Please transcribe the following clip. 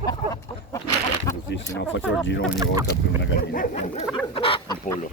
Così se no faccio il giro ogni volta per una gallina, un pollo.